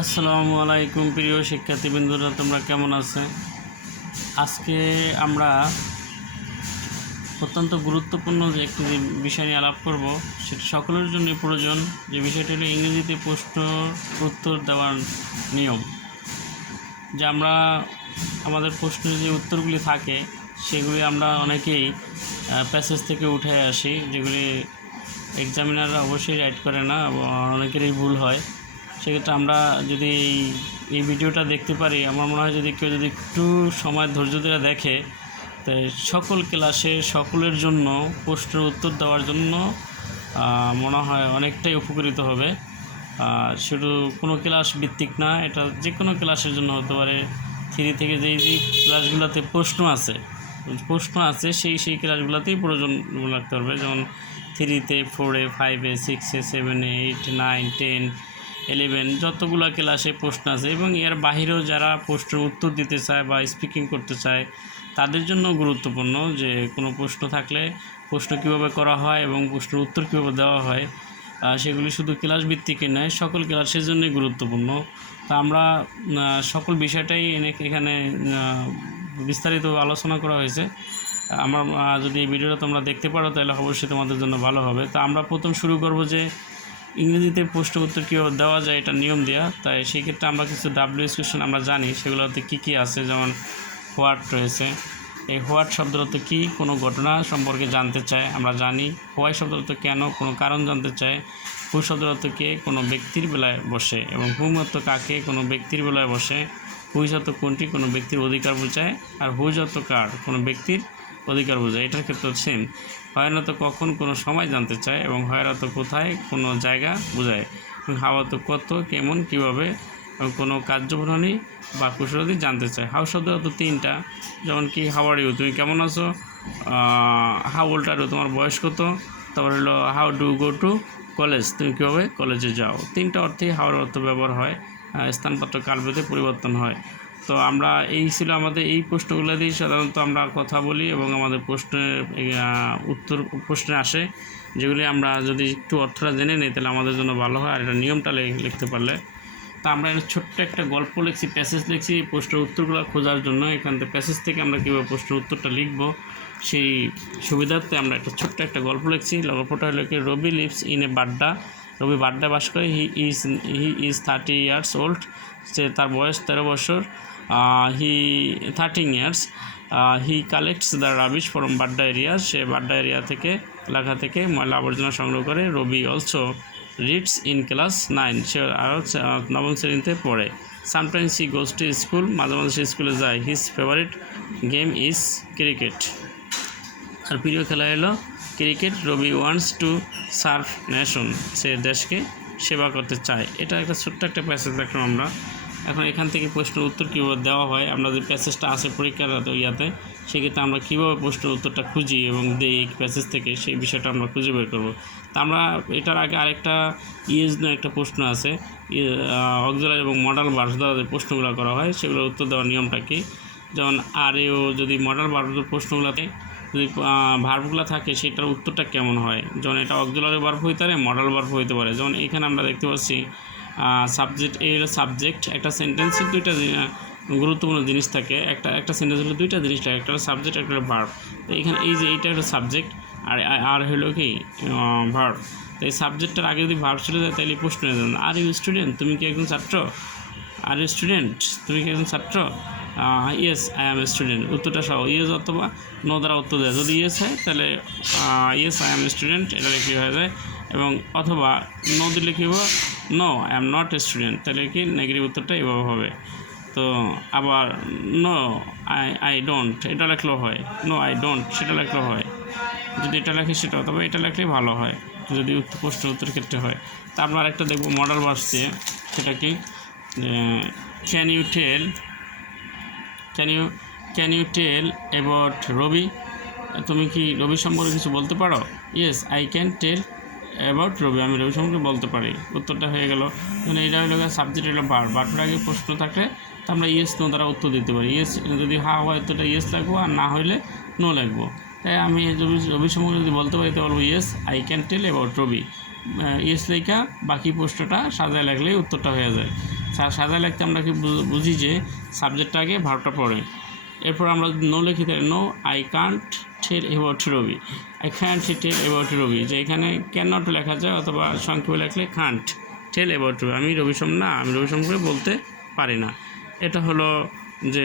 আসসালামু আলাইকুম প্রিয় শিক্ষার্থীবৃন্দরা, তোমরা কেমন আছে? আজকে আমরা অত্যন্ত গুরুত্বপূর্ণ যে একটি যে বিষয় নিয়ে আলাপ করব, সেটি সকলের জন্য প্রয়োজন। যে বিষয়টি হলো ইংরেজিতে প্রশ্ন উত্তর দেওয়ার নিয়ম, যে আমরা আমাদের প্রশ্নের যে উত্তরগুলি থাকে, সেগুলি আমরা অনেকেই প্যাসেজ থেকে উঠে আসি, যেগুলি এক্সামিনাররা অবশ্যই রাইট করে না অনেকেরই ভুল হয়। সেক্ষেত্রে আমরা যদি এই- ভিডিওটা দেখতে পারি, আমার মনে হয় যদি কেউ যদি একটু সময় ধৈর্য ধরে দেখে তাই সকল ক্লাসে সকলের জন্য প্রশ্নের উত্তর দেওয়ার জন্য মনে হয় অনেকটাই উপকৃত হবে। শুধু কোনো ক্লাস ভিত্তিক না, এটা যে কোনো ক্লাসের জন্য হতে পারে। থ্রি থেকে যেই যেই ক্লাসগুলোতে প্রশ্ন আছে প্রশ্ন আছে, সেই সেই ক্লাসগুলোতেই প্রয়োজন লাগতে পারবে। যেমন থ্রিতে, ফোরে, ফাইভে, সিক্সে, সেভেনে, এইট নাইন টেন ইলেভেন যতগুলো ক্লাসে প্রশ্ন আছে এবং এর বাহিরেও যারা প্রশ্নের উত্তর দিতে চায় বা স্পিকিং করতে চায়, তাদের জন্য গুরুত্বপূর্ণ যে কোনো প্রশ্ন থাকলে প্রশ্ন কীভাবে করা হয় এবং প্রশ্নের উত্তর কীভাবে দেওয়া হয় সেগুলি শুধু ক্লাস ভিত্তিকই নয়, সকল ক্লাসের জন্যই গুরুত্বপূর্ণ। তা আমরা সকল বিষয়টাই এখানে বিস্তারিত আলোচনা করা হয়েছে। আমার যদি এই ভিডিওটা তোমরা দেখতে পারো, তাহলে অবশ্যই তোমাদের জন্য ভালো হবে। তা আমরা প্রথম শুরু করব যে ইংরেজিতে প্রশ্ন উত্তর কীভাবে দেওয়া যায় এটা নিয়ম দেওয়া তাই সেই ক্ষেত্রে আমরা কিছু ডাব্লিউএস কোয়েশন আমরা জানি, সেগুলোতে কী কী আছে? যেমন হোয়াট রয়েছে। এই হোয়াট শব্দের অর্থ কী কোনো ঘটনা সম্পর্কে জানতে চায় আমরা জানি। হোয়াই শব্দের অর্থ কেন, কোনো কারণ জানতে চায়। হু শব্দের কে, কোনো ব্যক্তির বেলায় বসে এবং হুম কাকে, কোনো ব্যক্তির বেলায় বসে। হুইজ কোনটি, কোনো ব্যক্তির অধিকার বোঝায়। আর হুইজ অর্থ কার, কোনো ব্যক্তির অধিকার বোঝায়। এটার ক্ষেত্রে সেম হয়রাত কখন কোনো সময় জানতে চায় এবং হয়রাত কোথায় কোনো জায়গা বোঝায়? এবং হাওয়াত কত, কেমন, কীভাবে, এবং কোনো কার্যপ্রণালী বা কুশলাদি জানতে চায়? হাউ শব্দ তো তিনটা। যেমন কি হাওয়ার ইউ তুমি কেমন আছো? হাউ ওল্ড তোমার বয়স কত? তারপর হলো how do go to college তুমি কীভাবে কলেজে যাও? তিনটা অর্থেই হাওয়ার অর্থ ব্যবহার হয়। স্থানপত্র কালভেদে পরিবর্তন হয়। তো আমরা এই ছিল আমাদের এই প্রশ্নগুলো দিয়ে সাধারণত আমরা কথা বলি এবং আমাদের প্রশ্নের উত্তর প্রশ্নে আসে, যেগুলি আমরা যদি একটু অর্থটা জেনে নিই, তাহলে আমাদের জন্য ভালো হয়। আর এটা নিয়মটা লিখতে পারলে। তা আমরা ছোট্ট একটা গল্প লিখছি, প্যাসেজ লিখছি প্রশ্নের উত্তরগুলো খোঁজার জন্য। এখান থেকে প্যাসেজ থেকে আমরা কীভাবে প্রশ্নের উত্তরটা লিখব, সেই সুবিধার্থে আমরা একটা ছোট্ট একটা গল্প লিখছি। গল্পটা হলো কি, Robi lives in a Badda. Robi Badda বাস করে, he is he is thirty years old. সে তার বয়স তেরো বছর। He thirteen years he collects the rubbish from Badda area say Badda area থেকে এলাকা থেকে ময়লা আবর্জনা সংগ্রহ করে। Robi also reads in class nine সে আরও নবম শ্রেণীতে পড়ে। Sometimes he goes to school মাঝে মাঝে সে স্কুলে যায়। His favourite game is cricket আর প্রিয় খেলা এলো cricket Robi wants to serve nation সে দেশকে সেবা করতে চায়। এটা একটা ছোট্ট একটা প্যাসেজ দেখলাম আমরা। এখন এখান থেকে প্রশ্নের উত্তর কীভাবে দেওয়া হয়, আমরা যে প্যাসেজটা আছে পরীক্ষার ইয়াতে, সেক্ষেত্রে আমরা কীভাবে প্রশ্নের উত্তরটা খুঁজি এবং দেই এই প্যাসেজ থেকে, সেই বিষয়টা আমরা খুঁজে বের করব। তা আমরা এটার আগে আরেকটা ইয়েজ একটা প্রশ্ন আছে। অক্সিলারি এবং মডেল ভার্স দ্বারা যে প্রশ্নগুলো করা হয়, সেগুলোর উত্তর দেওয়ার নিয়মটা কি? যেমন, আর এও যদি মডেল ভার্সের প্রশ্নগুলোতে যদি ভার্বগুলো থাকে, সেটার উত্তরটা কেমন হয়? যেমন, এটা অক্সিলারি ভার্ব হইতে পারে মডেল ভার্ব হইতে পারে। যেমন, এখানে আমরা দেখতে পাচ্ছি সাবজেক্ট হলো সাবজেক্ট একটা সেন্টেন্সের দুইটা গুরুত্বপূর্ণ জিনিস থাকে। একটা একটা সেন্টেন্স হলো দুইটা জিনিস থাকে, একটা হলো সাবজেক্ট একটা হলো ভার্ব তো এখানে এই যে এইটা হলো সাবজেক্ট আর আর হলো কি? ভার্ব তো এই সাবজেক্টটার আগে যদি ভার্ব চলে যায়, তাহলে প্রশ্ন হয়ে যাবে। আর ইউ স্টুডেন্ট তুমি কি একজন ছাত্র? আর ইউ স্টুডেন্ট তুমি কি একজন ছাত্র? ইয়েস আই এম স্টুডেন্ট উত্তরটা সহ ইয়েস অথবা নো দ্বারা উত্তর দেয়। যদি ইয়েস হয়, তাহলে ইয়েস আই এম স্টুডেন্ট এটা লিখে হয়ে যায় এবং অথবা নো দিলে কী হবে no I am not a student তাহলে কি নেগেটিভ উত্তরটা এভাবে হবে। তো আবার নো আই আই ডোন্ট এটা লেখলেও হয়। নো আই ডোন্ট সেটা লেখলেও হয়। যদি এটা লেখে সেটা তবে এটা লেখলেই ভালো হয়। যদি উত্তর প্রশ্নের উত্তর ক্ষেত্রে হয়। তা আমরা আরেকটা দেখব মডেল বাসছে সেটা কি? Can you tell can you can you tell about Robi তুমি কি রবি সম্পর্কে কিছু বলতে পারো? Yes I can tell about Robi আমি রবি সম্পর্কে বলতে পারি। উত্তরটা হয়ে গেল। মানে এটা হলো সাবজেক্ট হলো বার বারটার আগে প্রশ্ন থাকলে তো আমরা ইয়েস নো দ্বারা উত্তর দিতে পারি। ইয়েস যদি হা হয় তো এটা ইয়েস লাগবো, আর না হলে নো লাগবো। তাই আমি রবি রবি সম্পর্কে যদি বলতে পারি তো বলব yes I can tell about Robi. Yes লেখা, বাকি প্রশ্নটা সাজায় লাগলেই উত্তরটা হয়ে যায়। সাজায় লাগতে আমরা কি বুঝি যে সাবজেক্টটা আগে ভার্বটা পড়ে। এরপর আমরা নো লিখি, তাহলে no I can't tell about Robi. I can't tell about Robi, যে এখানে ক্যান নট লেখা যায় অথবা সংক্ষেপে লেখলে কান্ট টেল অ্যাবাউট রবি, আমি রবিশম না, আমি রবিশম করে বলতে পারি না। এটা হলো যে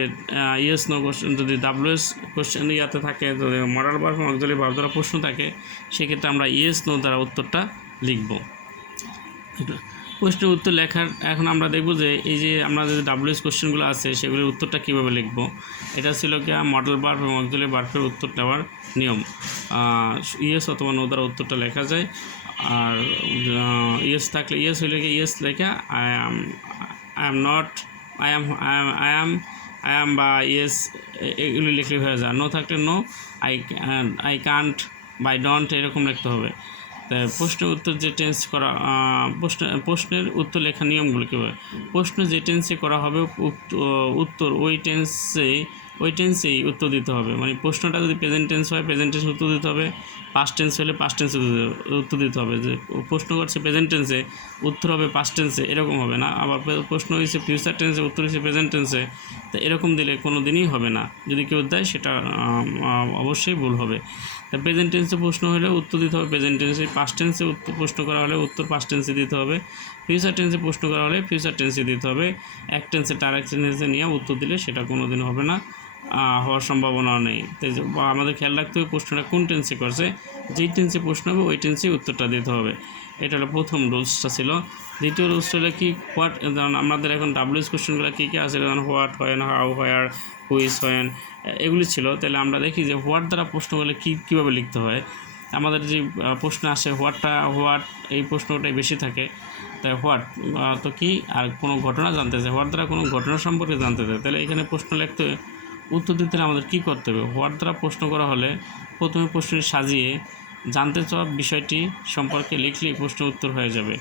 ইয়েস নো কোশ্চেন যদি ডাব্লিউএস কোশ্চেন ইয়াতে থাকে, যদি মডাল বার অক্সিলারি ভাব দ্বারা প্রশ্ন থাকে, সেক্ষেত্রে আমরা ইয়েস নো দ্বারা উত্তরটা লিখব। প্রশ্নের উত্তর লেখার এখন আমরা দেখব যে এই যে আমরা যে ডাব্লিউএস কোশ্চেনগুলো আছে, সেগুলোর উত্তরটা কীভাবে লিখব? এটা ছিল কি মডেল বার এবং অক্সিলারি বার্ফের উত্তর দেওয়ার নিয়ম। ইয়েস অথবা নো দ্বারা উত্তরটা লেখা যায়। আর ইয়েস থাকলে ইয়েস হইলে কি ইয়েস লেখা I am I am not I am I am I am বা ইয়েস এগুলি লিখলে হয়ে যায়। নো থাকলে no I I can't by don't এরকম লিখতে হবে। প্রশ্নের উত্তর যে টেন্স করা প্রশ্ন, প্রশ্নের উত্তর লেখার নিয়মগুলো কীভাবে প্রশ্ন যে টেন্সে করা হবে উত্তর ওই টেন্সে ওই টেন্সেই উত্তর দিতে হবে। মানে প্রশ্নটা যদি প্রেজেন্ট টেন্স হয় প্রেজেন্ট টেন্স উত্তর দিতে হবে। পাস্ট টেন্স হলে পাস্ট টেন্সে উত্তর দিতে হবে। যে প্রশ্ন করছে প্রেজেন্ট টেন্সে উত্তর হবে পাস্ট টেন্সে এরকম হবে না। আবার প্রশ্ন হয়েছে ফিউচার টেন্সে উত্তর হয়েছে প্রেজেন্ট টেন্সে তো এরকম দিলে কোনো দিনই হবে না। যদি কেউ দেয়, সেটা অবশ্যই ভুল হবে। তা প্রেজেন্ট টেন্সে প্রশ্ন হলে উত্তর দিতে হবে প্রেজেন্ট টেন্সে পাস্ট টেন্সে উত্তর প্রশ্ন করা হলে উত্তর পাস্ট টেন্সে দিতে হবে ফিউচার টেন্সে প্রশ্ন করা হলে ফিউচার টেন্সে দিতে হবে এক টেন্সে তার এক টেন্সে নিয়ে উত্তর দিলে সেটা কোনো দিন হবে না হওয়ার সম্ভাবনা নেই আমাদের খেয়াল রাখতে হবে প্রশ্নটা কোন টেন্সে করছে যেই টেন্সে প্রশ্ন হবে ওই টেন্সে উত্তরটা দিতে হবে এটা হলো প্রথম রুলসটা ছিল। দ্বিতীয় রুলসটা হলো কি হোয়াট ধরুন আমাদের এখন ডাব্লিউএস কোশ্চেনগুলো কী কী আছে, যেমন what when how where which when এগুলি ছিল। তাহলে আমরা দেখি যে হোয়াট দ্বারা প্রশ্ন করলে কী, কীভাবে লিখতে হয়। আমাদের যে প্রশ্ন আসে হোয়াটটা হোয়াট এই প্রশ্নটাই বেশি থাকে। তাই হোয়াট তো কি, আর কোনো ঘটনা জানতে চাই হোয়াট দ্বারা কোনো ঘটনা সম্পর্কে জানতে চাই তাহলে এখানে প্রশ্ন লিখতে উত্তর দিতে আমাদের কী করতে হবে? হোয়াট দ্বারা প্রশ্ন করা হলে প্রথমে প্রশ্নটি সাজিয়ে জানতে চাওয়া বিষয়টি সম্পর্কে লিখলেই প্রশ্ন উত্তর হয়ে যাবে।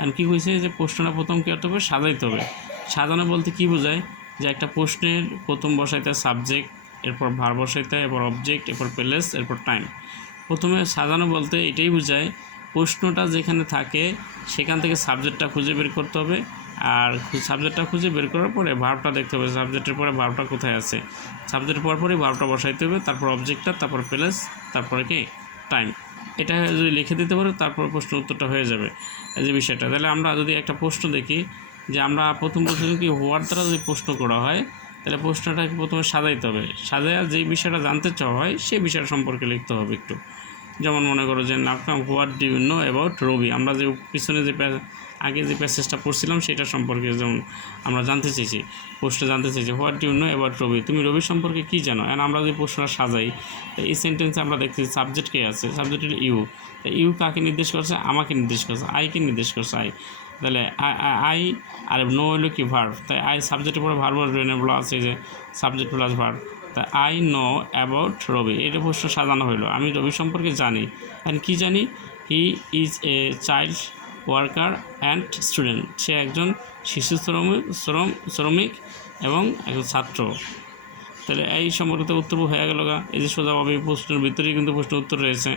আর কী হয়েছে যে প্রশ্নটা প্রথম কী করতে হবে? সাজাইতে হবে। সাজানো বলতে কী বোঝায়? যে একটা প্রশ্নের প্রথম বসাইতে সাবজেক্ট এরপর ভার বসাইতে এরপর অবজেক্ট এরপর প্লেস এরপর টাইম প্রথমে সাজানো বলতে এটাই বোঝায়, প্রশ্নটা যেখানে থাকে, সেখান থেকে সাবজেক্টটা খুঁজে বের করতে হবে। আর সাবজেক্টটা খুঁজে বের করার পরে ভার্বটা দেখতে হবে সাবজেক্টের পরে ভার্বটা কোথায় আছে? সাবজেক্টের পর পরই ভার্বটা বসাইতে হবে, তারপর অবজেক্টটা তারপর প্লেস তারপরে কি? টাইম এটা যদি লিখে দিতে পারো, তারপর প্রশ্ন উত্তরটা হয়ে যাবে যে বিষয়টা। তাহলে আমরা যদি একটা প্রশ্ন দেখি যে আমরা প্রথম প্রশ্ন কি হোয়ার দ্বারা যদি প্রশ্ন করা হয়, তাহলে প্রশ্নটাকে প্রথমে সাজাইতে হবে। সাজায় যেই বিষয়টা জানতে চাওয়া হয় সেই বিষয়টা সম্পর্কে লিখতে হবে একটু। যেমন মনে করো যে নাফকাম what do know about Robi আমরা যে পিছনে যে আগে যে প্যাসেজটা পড়ছিলাম সেটা সম্পর্কে যেমন আমরা জানতে চেয়েছি প্রশ্ন জানতে চেয়েছি what you know about Robi তুমি রবি সম্পর্কে কী জানো? আর আমরা যদি প্রশ্নটা সাজাই, তো এই সেন্টেন্সে আমরা দেখছি সাবজেক্ট কে আছে? সাবজেক্ট হলো ইউ তো ইউ কাকে নির্দেশ করছে? আমাকে নির্দেশ করছে। আইকে নির্দেশ করছে? আই তাহলে আই আর নো হলো কি ভার্ভ তাই আই সাবজেক্টের পরে ভার্ব বলা আছে যে সাবজেক্ট প্লাস ভার্ভ তা আই নো অ্যাবাউট রবি এটা প্রশ্ন সাজানো হলো আমি রবি সম্পর্কে জানি। অ্যান্ড কী জানি? He is a child worker and student. সে একজন শিশু শ্রমিক শ্রম শ্রমিক এবং একজন ছাত্র। তাহলে এই সম্পর্কিত উত্তর হয়ে গেল গা। এই যে সোজাভাবে প্রশ্নের ভিতরেই কিন্তু প্রশ্ন উত্তর রয়েছে।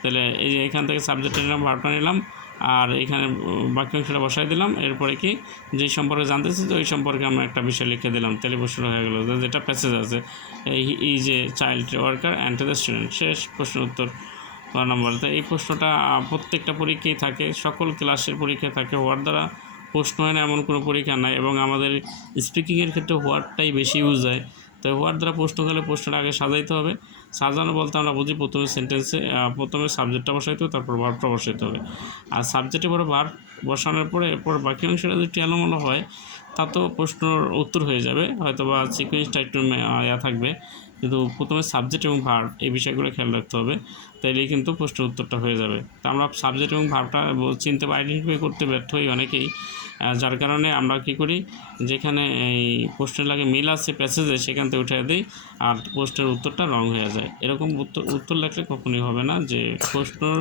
তাহলে এই যে এখান থেকে সাবজেক্ট নিলাম ভার্বটা নিলাম আর এখানে উম, বাক্যাংশটা বসাই দিলাম। এরপরে কি যে সম্পর্কে জানতে চাইছি ওই সম্পর্কে আমরা একটা বিষয় লিখে দিলাম। তাহলে প্রশ্ন হয়ে গেলো। যেটা প্যাসেজ আছে এই a child worker and the student শেষ প্রশ্ন উত্তর। ক নম্বর তো এই প্রশ্নটা প্রত্যেকটা পরীক্ষায় থাকে, সকল ক্লাসের পরীক্ষায় থাকে, হওয়ার দ্বারা প্রশ্ন হয় না, এমন কোনো পরীক্ষা নাই এবং আমাদের স্পিকিংয়ের ক্ষেত্রে হোয়াটটাই বেশি ইউজ হয়। তো হোয়াট দ্বারা প্রশ্ন করলে প্রশ্নটা আগে সাজাইতে হবে। সাজানো বলতে আমরা বুঝি প্রথমে সেন্টেন্সে প্রথমে সাবজেক্টটা বসাইতে হবে, তারপর ভার্বটা বসাইতে হবে। আর সাবজেক্টে পরে ভার্ব বসানোর পরে এরপর বাকি অংশটা যদি টেলোমেলো হয় তা তো প্রশ্নর উত্তর হয়ে যাবে। হয়তো বা সিকোয়েন্সটা একটু ইয়া থাকবে। কিন্তু প্রথমে সাবজেক্ট এবং ভার্ব এই বিষয়গুলো খেয়াল রাখতে হবে। তাইলেই কিন্তু প্রশ্নের উত্তরটা হয়ে যাবে। তা আমরা সাবজেক্ট এবং ভার্বটা চিনতে বা আইডেন্টিফাই করতে ব্যর্থ হই অনেকেই। যার কারণে আমরা কি করি? যেখানে এই প্রশ্নের লাগে মিল আছে প্যাসেজে সেখান থেকে উঠে দিই আর প্রশ্নের উত্তরটা রং হয়ে যায়। এরকম উত্তর উত্তর লেখলে কখনোই হবে না যে প্রশ্নর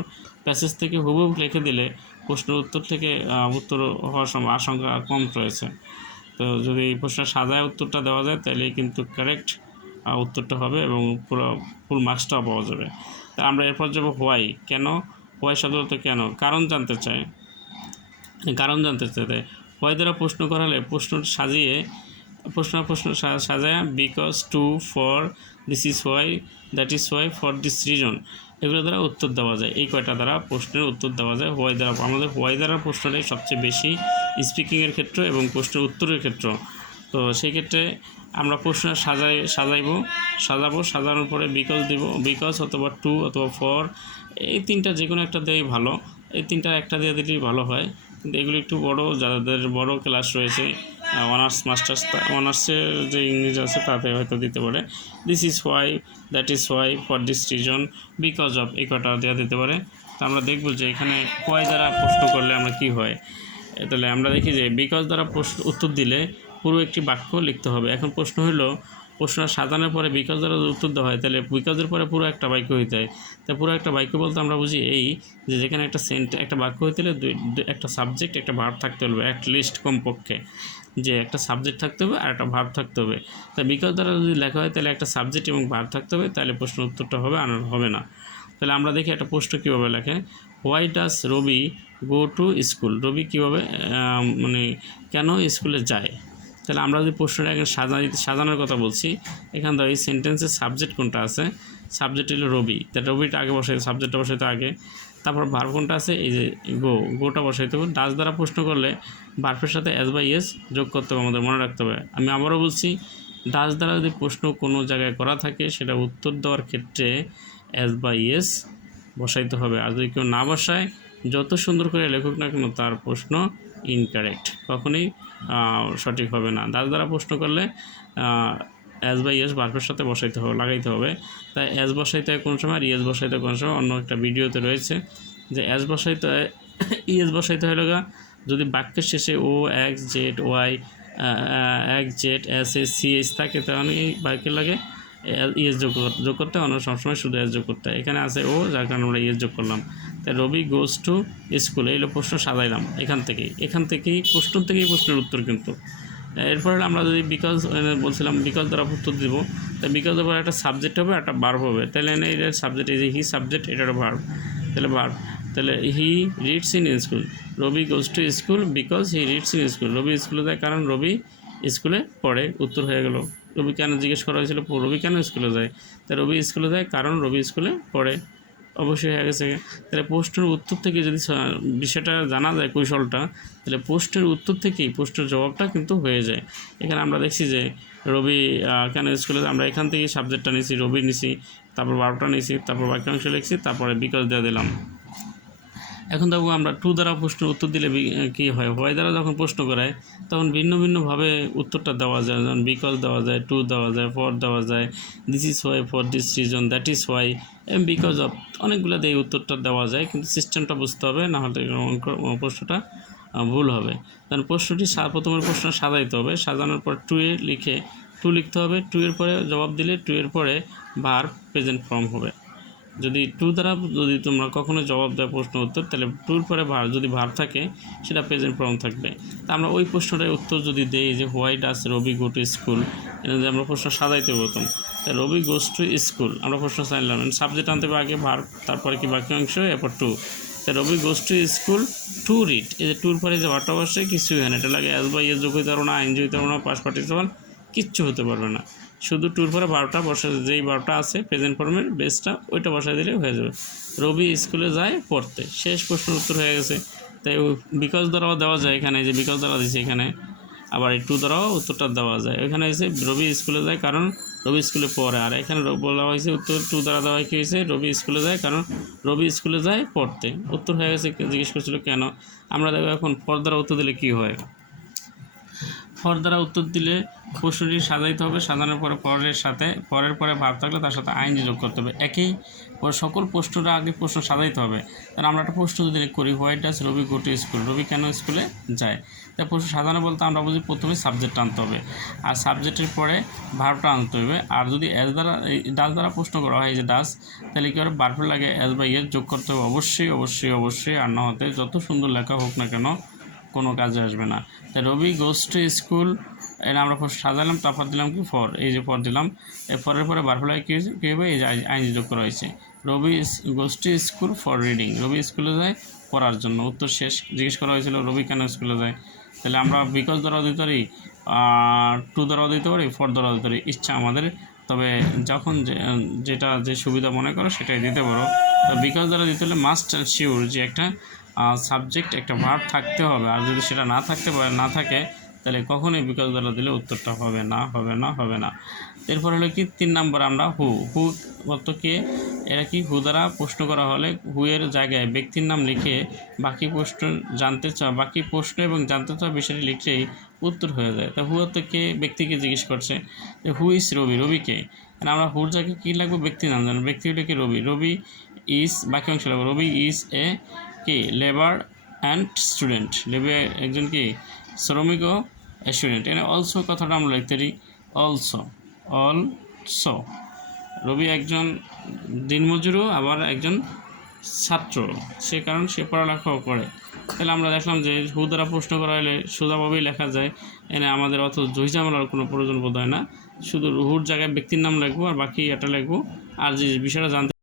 প্যাসেজ থেকে হুবহু লিখে দিলে প্রশ্নের উত্তর থেকে উত্তর হওয়ার সম্ভব আশঙ্কা কম রয়েছে। তো যদি প্রশ্নের সাজায় উত্তরটা দেওয়া যায় তাহলে কিন্তু কারেক্ট উত্তরটা হবে এবং পুরো ফুল মার্কসটাও পাওয়া যাবে। তা আমরা এরপর যাব হোয়াই কেন? হোয়াই শব্দটা কেন? কারণ জানতে চাই। কারণ জানতে চাই। হোয়াই দ্বারা প্রশ্ন করালে প্রশ্ন সাজিয়ে, প্রশ্ন প্রশ্ন সাজায় because to for this is why that is why for this reason এগুলো দ্বারা উত্তর দেওয়া যায়। এই কয়টা দ্বারা প্রশ্নের উত্তর দেওয়া যায় হোয়াই দ্বারা। আমাদের হোয়াই দ্বারা প্রশ্নটাই সবচেয়ে বেশি স্পিকিংয়ের ক্ষেত্রে এবং প্রশ্নের উত্তরের ক্ষেত্র। তো সেই ক্ষেত্রে আমরা প্রশ্ন সাজাই, সাজাইব, সাজাবো, সাজানোর পরে বিকজ দিব বিকজ অথবা টু অথবা ফর এই তিনটা যে কোনো একটা দেওয়াই ভালো। এই তিনটা একটা দিয়ে দিলেই ভালো হয়। কিন্তু এগুলো একটু বড়, যাদের বড় ক্লাস রয়েছে অনার্স মাস্টার্স অনার্সের যে ইংলিশ আছে, তাতে হয়তো দিতে পারে। This is why that is why for this reason because of এই কটা দেওয়া দিতে পারে। তো আমরা দেখব যে এখানে হোয়াই দ্বারা প্রশ্ন করলে আমরা কি হয়। তাহলে আমরা দেখি যে বিকজ দ্বারা প্রশ্ন, উত্তর দিলে পুরো একটি বাক্য লিখতে হবে। এখন প্রশ্ন হলো প্রশ্ন সাজানোর পরে বিকজ দ্বারা উত্তর দেওয়া হয়, তাহলে বিকজের পরে পুরো একটা বাক্য হইতে হয়। তা পুরো একটা বাক্য বলতে আমরা বুঝি এই যে যেখানে একটা সেন্ট একটা বাক্য হইতে হলে দুই একটা সাবজেক্ট একটা ভার্ব থাকতে হবে অ্যাট লিস্ট কমপক্ষে। যে একটা সাবজেক্ট থাকতে হবে আর একটা ভার্ব থাকতে হবে তা বিকজ দ্বারা যদি লেখা হয়, তাহলে একটা সাবজেক্ট এবং ভার্ব থাকতে হবে, তাহলে প্রশ্ন উত্তরটা হবে আর হবে না। তাহলে আমরা দেখি একটা প্রশ্ন কীভাবে লেখে। Why does Ravi go to school Ravi কীভাবে মানে কেন স্কুলে যায়? তাহলে আমরা যদি প্রশ্নটা এখানে সাজাই সাজানোর কথা বলছি, এখানে ধর এই সেন্টেন্সের সাবজেক্ট কোনটা আছে? সাবজেক্ট হলো রবি। তা রবিটা আগে বসাই সাবজেক্টটা বসাইতে আগে। তারপর ভার্ব কোনটা আছে? এই যে গো গোটা বসাইতে হবে। ডাস দ্বারা প্রশ্ন করলে ভার্বের সাথে এস বাই এস যোগ করতে হবে আমাদের, মনে রাখতে হবে। আমি আবারও বলছি ডাস দ্বারা যদি প্রশ্ন কোনো জায়গায় করা থাকে, সেটা উত্তর দেওয়ার ক্ষেত্রে এস বাই এস বসাইতে হবে। আর যদি কেউ না বসায়, যত সুন্দর করে লেখক না কেন, তার প্রশ্ন ইনকারেক্ট কখনোই সঠিক হবে না। দাস দ্বারা প্রশ্ন করলে এস বাই এস বার্বের সাথে বসাইতে হবে, লাগাইতে হবে। তাই এস বসাইতে কোন সময় আর ইএস বসাইতে হয় কোন সময় অন্য একটা ভিডিওতে রয়েছে। যে এস বসাইতে হয় ইএস বসাইতে হয় লগা যদি বাক্যের শেষে O X Z Y X Z S S C S থাকে, তাহলে এই বাক্যের লাগে ইএস যোগ কর- যোগ করতে অন্য সবসময় শুধু এস যোগ করতে হয়। এখানে আছে ও যার কারণে আমরা ইএস যোগ করলাম। তাই রবি গোজ টু স্কুল এইগুলো প্রশ্ন সাজাইলাম এখান থেকেই এখান থেকেই, প্রশ্ন থেকেই প্রশ্নের উত্তর কিন্তু। এরপরে আমরা যদি বিকজ বলছিলাম বিকজ দ্বারা উত্তর দিব তাই বিকজ দ্বারা একটা সাবজেক্ট হবে, একটা বার্ব হবে, তাহলে এটার সাবজেক্ট এই যে হি সাবজেক্ট এটার ভার্ব তাহলে ভার্ব তাহলে he reads in school Ravi goes to school because he reads in school Ravi স্কুলে যায় কারণ রবি স্কুলে পড়ে, উত্তর হয়ে গেল রবি কেন জিজ্ঞেস করা হয়েছিল রবি কেন স্কুলে যায়, তা রবি স্কুলে যায় কারণ রবি স্কুলে পড়ে। অবশ্যই হয়ে গেছে। তাহলে পোস্টের উত্তর থেকে যদি বিষয়টা জানা যায় কৌশলটা, তাহলে পোস্টের উত্তর থেকেই পোস্টের জবাবটা কিন্তু হয়ে যায়। এখানে আমরা দেখছি যে রবি কেন স্কুলে আমরা এখান থেকেই সাবজেক্টটা নিছি, রবি নিছি, তারপর বারোটা নিছি, তারপর বাক্যাংশ লিখছি, তারপরে বিকজ দিয়ে দিলাম। এখন দেখো আমরা টু দ্বারা প্রশ্নের উত্তর দিলে কী হয়? হোয়াই দ্বারা যখন প্রশ্ন করায়, তখন ভিন্ন ভিন্নভাবে উত্তরটা দেওয়া যায়। যেমন বিকজ দেওয়া যায় টু দেওয়া যায় ফর দেওয়া যায় this is why for this reason that is why এবং বিকজ অফ অনেকগুলো দিয়ে উত্তরটা দেওয়া যায়, কিন্তু সিস্টেমটা বুঝতে হবে, না হলে অঙ্ক- প্রশ্নটা ভুল হবে। কারণ প্রশ্নটি প্রথমের প্রশ্ন সাজাইতে হবে, সাজানোর পর টু এ লিখে টু লিখতে হবে টু এর পরে জবাব দিলে টু এর পরে ভার প্রেজেন্ট ফর্ম হবে। যদি টু দ্বারা যদি তোমরা কখনো জবাব দেয় প্রশ্ন উত্তর, তাহলে টুর পরে ভার, যদি ভার থাকে, সেটা প্রেজেন্ট ফর্ম থাকবে। তা আমরা ওই প্রশ্নটার উত্তর যদি দেই যে why does Ravi go to school এটা যদি আমরা প্রশ্ন সাজাইতে প্রথম তা রবি গোস টু স্কুল আমরা প্রশ্ন চাইলাম সাবজেক্ট আনতে হবে আগে, ভার, তারপরে কি বাক্যাংশ এরপর টু তাই Ravi goes to school to read এই যে টুর পরে যে ভারটা বসে, কিছুই হয় না। এটা লাগে অ্যাজ বা ইয়ে যোগ হইতে পারব না, আইন যোগ হইতে পারব না পাস পার্টিসিপাল কিচ্ছু হতে পারবে না। শুধু টুর পরে বারোটা বসা, যেই বারোটা আছে প্রেজেন্ট ফর্মের বেসটা ওইটা বসাই দিলে হয়ে যাবে। রবি স্কুলে যায় পড়তে। শেষ প্রশ্নের উত্তর হয়ে গেছে। তাই বিকজ দ্বারাও দেওয়া যায় এখানে যে বিকজ দ্বারা দিছে এখানে, আবার এই টু দ্বারাও উত্তরটা দেওয়া যায়। এখানে হয়েছে রবি স্কুলে যায় কারণ রবি স্কুলে পড়ে। আর এখানে বলা হয়েছে উত্তর টু দ্বারা দেওয়া কী হয়েছে? রবি স্কুলে যায় কারণ রবি স্কুলে যায় পড়তে। উত্তর হয়ে গেছে, জিজ্ঞেস করছিল কেন? আমরা দেখো এখন ফর দ্বারা উত্তর দিলে কী হয়? ফর দ্বারা উত্তর দিলে প্রশ্নটি সাজাইতে হবে, সাজানোর পরে পরের সাথে, পরের পরে ভাব থাকলে তার সাথে আইন যোগ করতে হবে। একই ওর সকল প্রশ্নটা আগে প্রশ্ন সাজাইতে হবে। কারণ আমরা একটা প্রশ্ন যদি করি why does Ravi go to school Ravi কেন স্কুলে যায়? তাই প্রশ্ন সাজানো বলতে আমরা বুঝি প্রথমে সাবজেক্ট আনতে হবে। আর সাবজেক্টের পরে ভার্বটা আনতে হবে। আর যদি এস দ্বারা ডাস দ্বারা প্রশ্ন করা হয় যে ডাস তাহলে কি হবে? ভার্বের লাগে এস বা ইয়েস যোগ করতে হবে। অবশ্যই অবশ্যই অবশ্যই, আর না হতে যত সুন্দর লেখা হোক না কেন কোনো কাজে আসবে না। তাই রবি গোস টু স্কুল এটা আমরা সাজালাম, তারপর দিলাম কি? ফর এই যে ফর দিলাম। এই ফরের পরে বারফলাই কী কী হবে এই যে আই- আইন যোগ করা হয়েছে Ravi goes to school for reading Ravi স্কুলে যায় পড়ার জন্য। উত্তর শেষ। জিজ্ঞেস করা হয়েছিল, রবি কেন স্কুলে যায়? তাহলে আমরা বিকজ দ্বারাও দিতে পারি টু দ্বারাও দিতে পারি ফর দ্বারাও দিতে পারি। ইচ্ছা আমাদের তবে যখন যেটা যে সুবিধা মনে করো সেটাই দিতে পারো। তো বিকজ দ্বারা দিতে হলে মাস্ট শিওর যে একটা সাবজেক্ট একটা ভার্ব থাকতে হবে। আর যদি সেটা না থাকতে পারে, না থাকে, তাহলে কখনোই বিকজ দ্বারা দিলে উত্তরটা হবে না হবে না হবে না। এরপর হলো কি? তিন নম্বর আমরা হু হু কে? এরা কি? হু দ্বারা প্রশ্ন করা হলে হু এর জায়গায় ব্যক্তির নাম লিখে বাকি প্রশ্ন জানতে চাওয়া বাকি প্রশ্ন এবং জানতে চাওয়া বিষয়টি লিখলেই উত্তর হয়ে যায়। তা হু অর্থ কে ব্যক্তিকে জিজ্ঞেস করছে যে হু ইস রবি? রবি কে? আমরা হুর জায়গায় কী লাগবে? ব্যক্তির নাম জানব ব্যক্তি হলো কি? রবি। রবি ইজ বাকি অংশ লাগবে। রবি ইজ এ কি? লেবার অ্যান্ড স্টুডেন্ট লেবে একজন কি? শ্রমিক ও স্টুডেন্ট এখানে অলসো কথাটা আমরা লিখতে পারি। অলসো অলসো রবি একজন দিনমজুরও, আবার একজন ছাত্র। সে কারণ সে পড়ালেখাও করে। তাহলে আমরা দেখলাম যে হু দ্বারা প্রশ্ন করা হলে সোজাভাবেই লেখা যায়, এনে আমাদের অত জহিঝামেলার কোনো প্রয়োজন বোধ হয় না। শুধু রুহুর জায়গায় ব্যক্তির নাম লেখবো আর বাকি এটা লেখবো। আর যে বিষয়টা জানতে